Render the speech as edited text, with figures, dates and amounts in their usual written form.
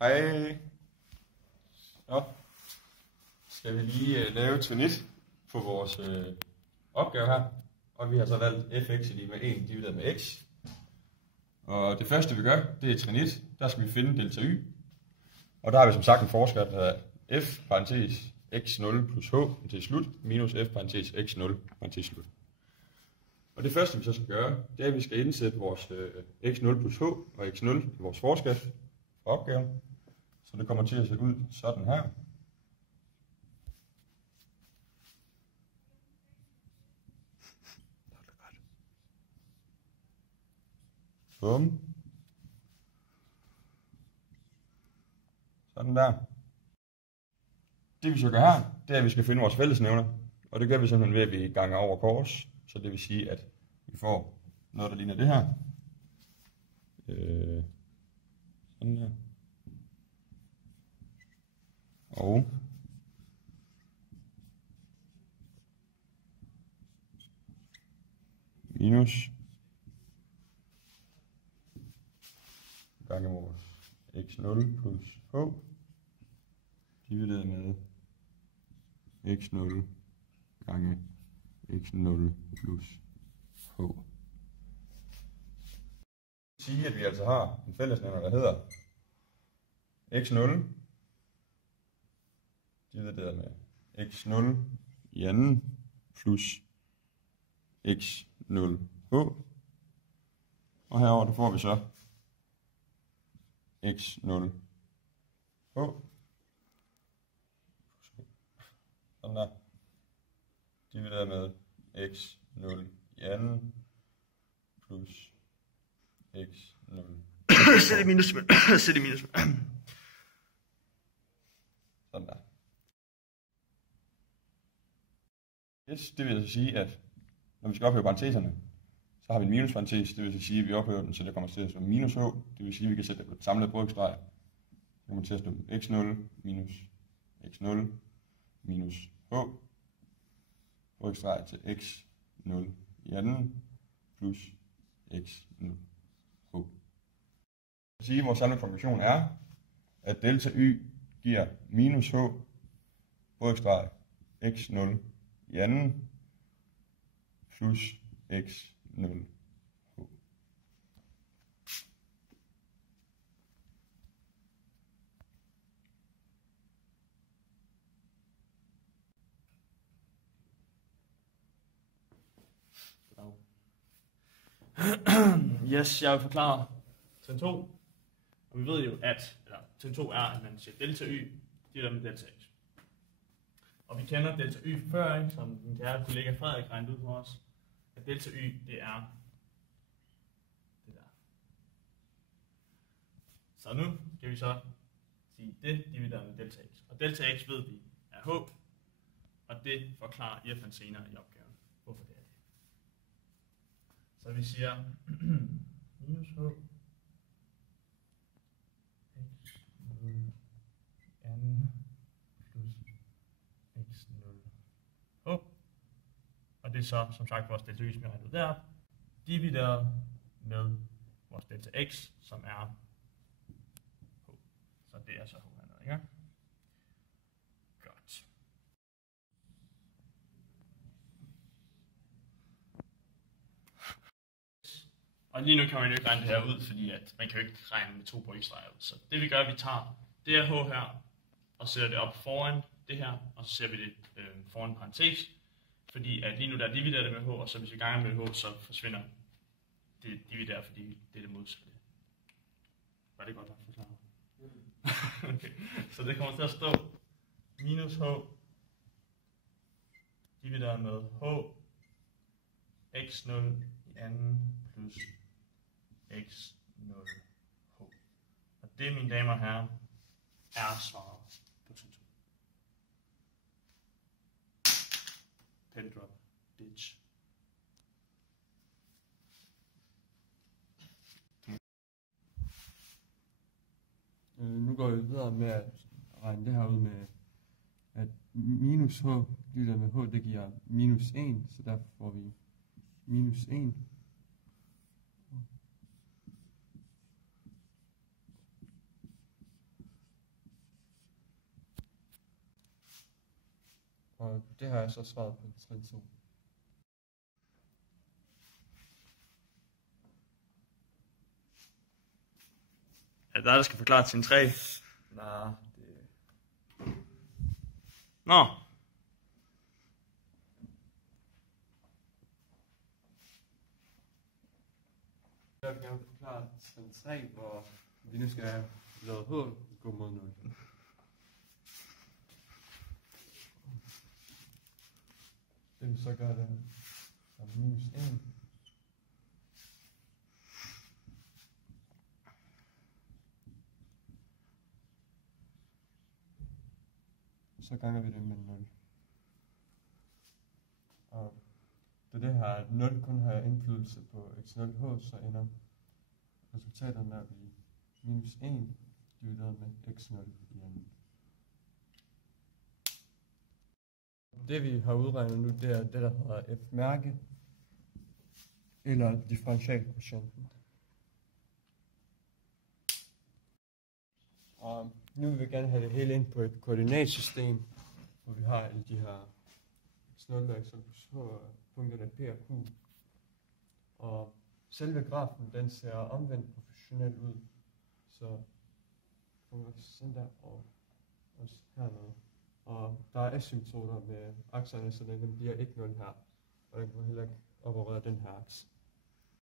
Hej. Nå, skal vi lige lave trinit på vores opgave her. Og vi har så valgt fx lige med 1 divideret med x. Og det første vi gør, det er trinit. Der skal vi finde delta y. Og der har vi som sagt en forskel af f parentes x0 plus h til slut minus f parentes x0 parentes slut. Og det første vi så skal gøre, det er at vi skal indsætte vores x0 plus h og x0 i vores forskel fra opgaven. Så det kommer til at se ud sådan her. Bum. Sådan der. Det vi så gør her, det er at vi skal finde vores fællesnævner. Og det gør vi simpelthen ved at vi ganger over kors. Så det vil sige at vi får noget der ligner det her. Sådan der. Og minus gange vores x0 plus h divideret med x0 gange x0 plus h. Det vil sige, at vi altså har en fællesnævner, der hedder x0 divideret med x0 i anden plus x0h. Og herover der får vi så x0h. Sådan der. Divideret med x0 i anden plus x0. Sæt i minus. Sæt i minus. Sådan der. Yes, det vil altså sige, at når vi skal ophæve parenteserne, så har vi en minusparentes. Det vil altså sige, at vi ophæver den, så det kommer til at stå minus h. Det vil sige, at vi kan sætte det på et samlet brøkstreg. Det kommer til at stå x0 minus x0 minus h. Brøkstreg til x0 i anden plus x0 h. Det vil sige, at vores samlede konklusion er, at delta y giver minus h brøkstreg x0 i anden plus x0 h. Yes, jeg vil forklare trin 2. Og vi ved jo, at trin 2 er, at man siger delta y, det er med delta x. Og vi kender delta y før, ikke? Som min kære kollega Frederik regnede ud for os. At delta y, det er det der. Så nu skal vi så sige det divideret med delta x. Og delta x ved vi er h, og det forklarer Irfan senere i opgaven, hvorfor det er det. Så vi siger minus h x0 anden plus x0 h. Og det er så, som sagt, vores delta y, som jeg har regnet ud der, divideret med vores delta x, som er h. Så det er så h hernede, ikke? Godt. Og lige nu kan man jo ikke regne det her ud, fordi at man kan jo ikke regne med 2 brøkstreger ud. Så det vi gør, vi tager det her h her, og sætter det op foran det her, og så ser vi det foran parentes. Fordi at lige nu der dividerer det med h, og så hvis vi ganger med h, så forsvinder det dividerer, fordi det er det modsatte. Var det godt nok forklaret? Okay. Så det kommer til at stå minus h divideret med h x0 i anden plus x0 h. Og det, mine damer og herrer, er svaret på trin 2. Pen drop, bitch. Nu går vi videre med at regne det her ud med, at minus h divideret med h, det giver minus 1, så derfor får vi minus 1. Og det har jeg så svaret på trin 2. Er det dig, der skal forklare trin 3? Nej, det... Nå. Jeg vil gerne forklare trin 3, hvor vi nu skal lade H gå mod 0. Det vil så gøre det som minus 1. Så ganger vi det med 0. Og da det her 0 kun har indflydelse på x0h, så ender resultatet med at blive minus 1 divideret med x0 i anden. Det vi har udregnet nu, det er det, der hedder f-mærke, eller differentialkvotienten. Og nu vil vi gerne have det hele ind på et koordinatsystem, hvor vi har alle de her x0 og x plus h punkterne P og Q. Og selve grafen, den ser omvendt proportionel ud, så kommer vi sådan der og også hernede. Og der er asymptoter med akserne, så den bliver ikke 0 her, og den går heller ikke op og røre den her aks.